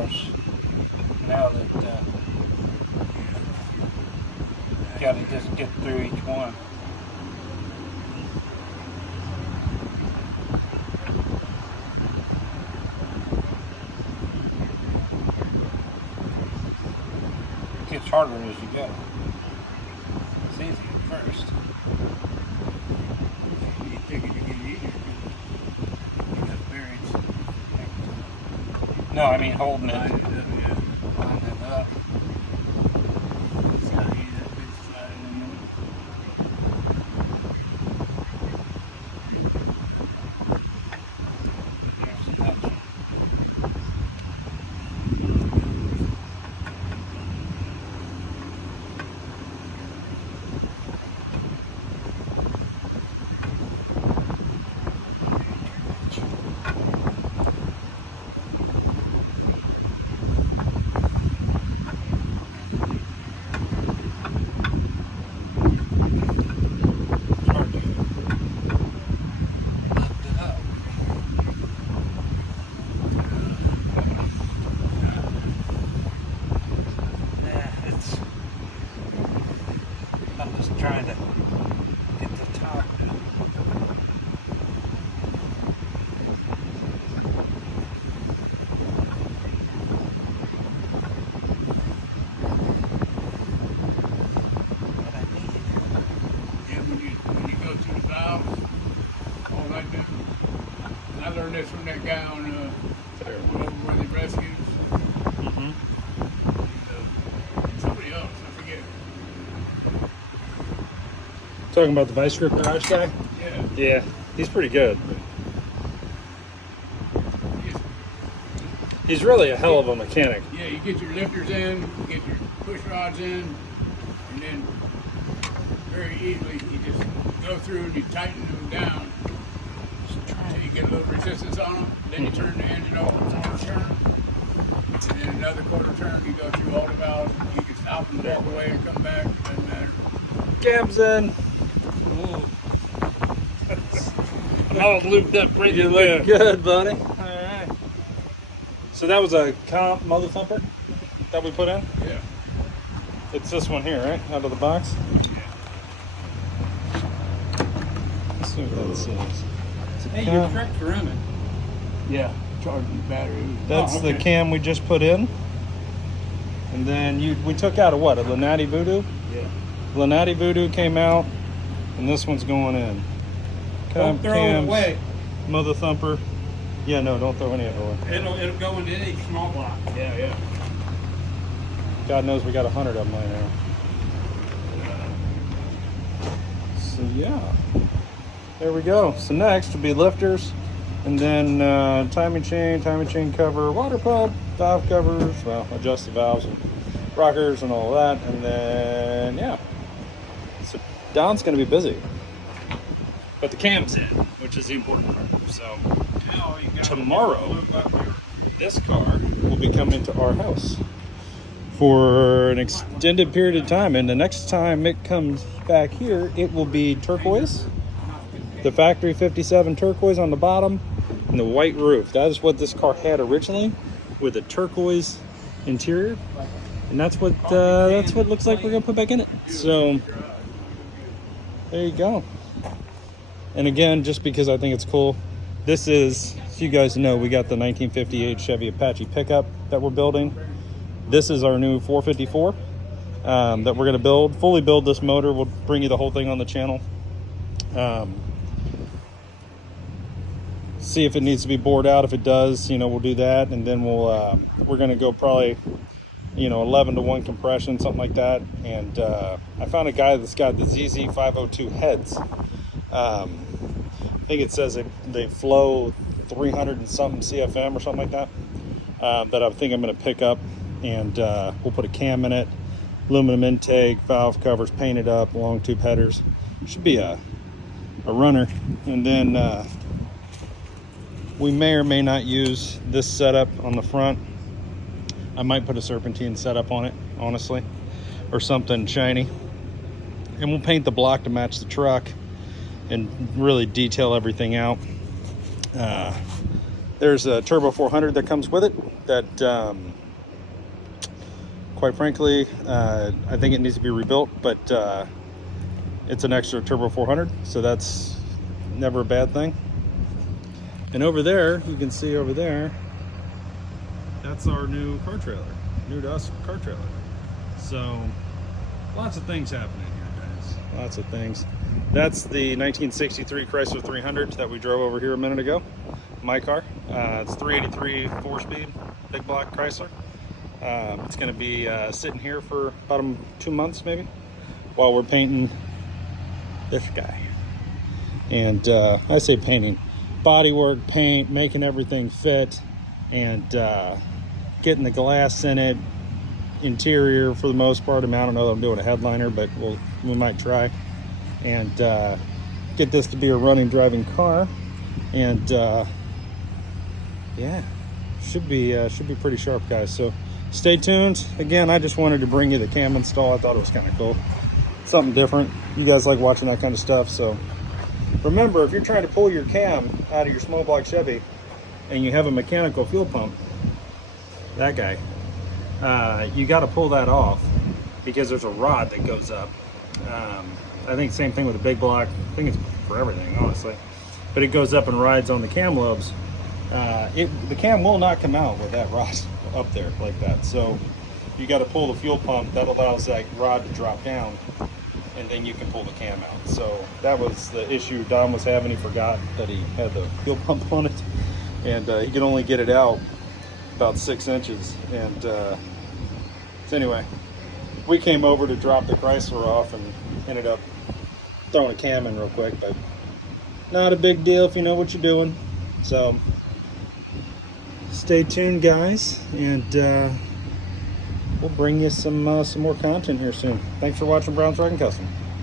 cars now that got to just get through each one. It gets harder as you go. It's easy at first. You think it get easier because you got bearings. No, I mean holding it. Line it up, yeah. Lining it up. It's gotta ease that bitch sliding in there. There's the touch. I'm just trying to get the top. What I need. Yeah, when you go through the valves, all like that. And I learned this from that guy on where they rescues. Mm-hmm. And somebody else, I forget. Talking about the vice grip Irish guy? Yeah. Yeah, he's pretty good. He's really a hell of a mechanic. Yeah, you get your lifters in, you get your push rods in, and then very easily you just go through and you tighten them down until you get a little resistance on them. Then you turn the engine over a quarter turn, and then another quarter turn. You go through all the valves. You can stop and walk away and come back. Doesn't matter. Cam's in. I'm all lubed up, ready You to look go. good, buddy. Alright. So that was a comp Mother Thumpr that we put in? Yeah. It's this one here, right? Out of the box? Let's see what that says. It's a Hey, cam. your truck's running. Yeah. Charging the battery. That's okay. the cam we just put in. And then we took out a what? A Lanati Voodoo? Yeah. Lanati Voodoo came out, and this one's going in. Don't throw it Cams, away. Mother Thumpr. Yeah, no, don't throw any of it away. It'll go into any small block. Yeah, yeah. God knows we got 100 of them laying around. So yeah, there we go. So next will be lifters, and then timing chain cover, water pump, valve covers, well, adjust the valves and rockers and all that, and then yeah. So Don's gonna be busy, but the cam's in, which is the important part. So tomorrow, this car will be coming to our house for an extended period of time, and the next time it comes back here, it will be turquoise, the factory 57 turquoise on the bottom, and the white roof. That is what this car had originally, with a turquoise interior, and that's what it looks like we're gonna put back in it. So there you go. And again, just because I think it's cool, this is, so you guys know, we got the 1958 Chevy Apache pickup that we're building. This is our new 454 that we're going to fully build this motor. We'll bring you the whole thing on the channel. See if it needs to be bored out. If it does, we'll do that, and then we're going to go probably 11-to-1 compression, something like that. And I found a guy that's got the ZZ502 heads. I think it says they flow 300 and something CFM or something like that. That I think I'm going to pick up, and we'll put a cam in it, aluminum intake, valve covers painted up, long tube headers. Should be a runner. And then we may or may not use this setup on the front. I might put a serpentine setup on it, honestly, or something shiny. And we'll paint the block to match the truck and really detail everything out. There's a Turbo 400 that comes with it that, quite frankly, I think it needs to be rebuilt, but it's an extra Turbo 400, so that's never a bad thing. And over there, you can see over there, that's our new car trailer, new to us car trailer. So lots of things happening here, guys. Lots of things. That's the 1963 Chrysler 300 that we drove over here a minute ago. My car. It's 383 4-speed, big block Chrysler. It's going to be sitting here for about 2 months maybe, while we're painting this guy. And I say painting, bodywork, paint, making everything fit, and getting the glass in it. Interior for the most part. I mean, I don't know that I'm doing a headliner, but we might try and get this to be a running, driving car. And yeah, should be pretty sharp, guys. So stay tuned. Again, I just wanted to bring you the cam install. I thought it was kind of cool, something different. You guys like watching that kind of stuff. So remember, if you're trying to pull your cam out of your small block Chevy and you have a mechanical fuel pump, that guy, you got to pull that off because there's a rod that goes up. I think same thing with a big block. I think it's for everything, honestly, but it goes up and rides on the cam lobes. The cam will not come out with that rod up there like that. So you got to pull the fuel pump. That allows that rod to drop down, and then you can pull the cam out. So that was the issue Don was having. He forgot that he had the fuel pump on it, and he could only get it out about 6 inches. And so anyway, we came over to drop the Chrysler off and ended up throwing a cam in real quick, but not a big deal if you know what you're doing. So stay tuned, guys, and we'll bring you some more content here soon. Thanks for watching Brown's Wrecking Custom.